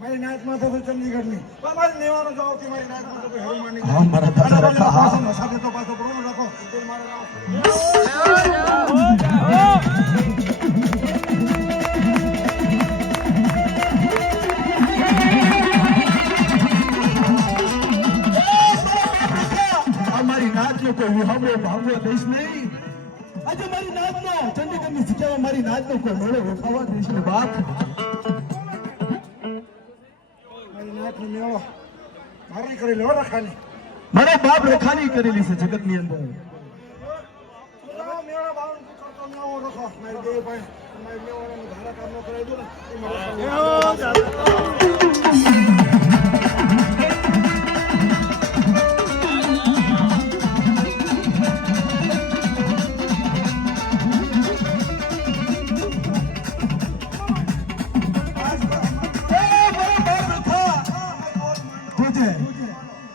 મારી નાચમાં તો ચંદીગઢની મારી લેવાનો જાવ કે મારી નાચમાં તો કોઈ હરુમાની હા મારા દાદા રખા હા સાથે તો પાછો પ્રોગ્રામ રાખો મારા અમારી નાચનો કોઈ વિહામો ભાવવો દેશ નહીં. આજે મારી નાચનો ચંદીગઢની જગ્યામાં મારી નાચનો કોઈ મેળો રખાવા દેશ ને બાપ. મારી કરી લો રખાની મારા બાપ રખાની કરેલી છે જગતની અંદર. મેળો બાવન કરતો નવો રખો મારી દેવ ભાઈ મારી મેળાનું ધારા કામ ન કરાવી દો ને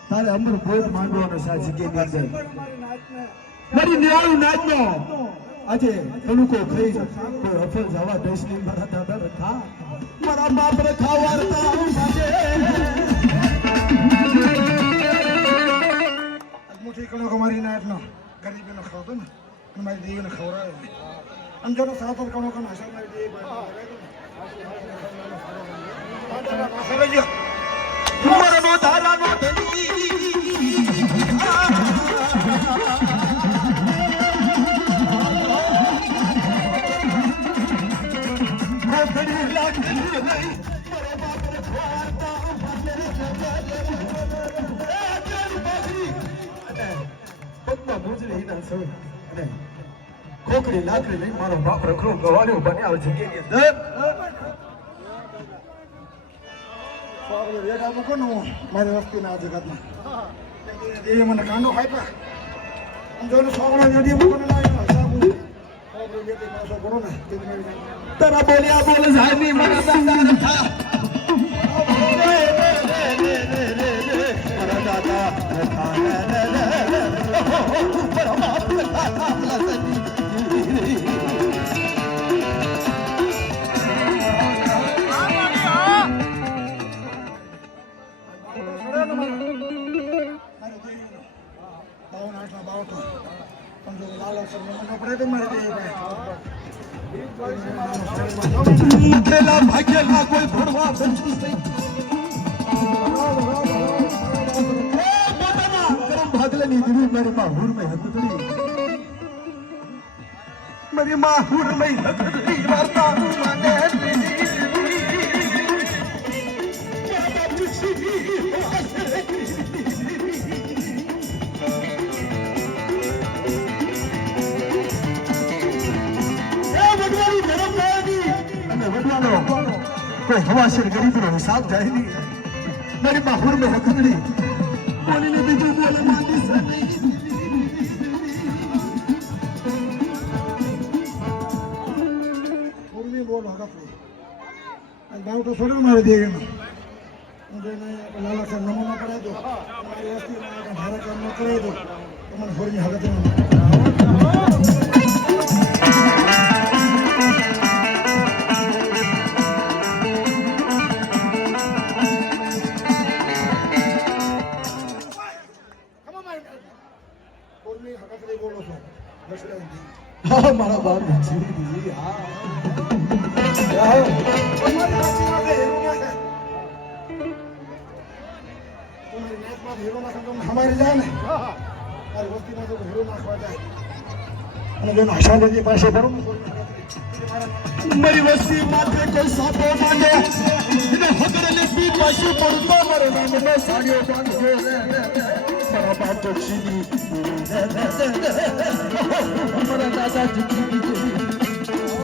તારે અમર ભોજ માંડવાનો છે આ જગ્યાની અંદર. મારી નિરાળું નાચનો આજે તણુકો ખાઈ કોઈ હફલ જવા દેશની મારા દાદા રખા મારા બાપ રખા વાર્તા મુઠી કણકો મારી નાચનો ગરીબીનો ખાવતો ને અને મારી દેવીને ખવડાવે અને જો સાતો કણકો નાશા મારી દેવી ભાઈ મરનો ધારાનો ધણી ખોખડી લાકડી લઈ મારો બાપ રખડો ગવાડ્યો બન્યા જગ્યાની અંદર રેડા મૂકો ને મારી વસ્તીના જગતમાં એ મને કાંડો ખાઈપા જો સોગડા રેડી મૂકો ને તારા બોલ્યા બોલ સાહેબની મારા દાદા રખા મારા દાદા રખા મુકેલા ભાગ્યલા કોઈ ભણવા બનતું નહીં. ગરમ ભાગલાની દીવી મારી માં હુરમય હતડી મારી માં હુરમય હતડી વાર્તા મને કોઈ હવાશેર ગરીબનો હિસાબ જાય નહીં. મારી માહુર મેં હકડી બોલીને બીજું બોલે માંગી બોલો બાવ તો છોડ્યો મારે દેવીનો લાલા સાહેબ નમૂનો કરાવી દો મારી વસ્તી ધારા કામ ન કરાવી દો તમારે હોળની હાલત મારા બાપ હમારી જાય ને તારી વસ્તીમાં તો હીરો નાખવા જાય અને જેનો હસા નદી પાસે બરોબર મારી વસ્તી માથે કોઈ સાપો માંડે એને હકડને પી પાછી પડતો મારે નામને સાડીઓ બાંધશે મારા બાપ તો સીધી મારા દાદા જીતી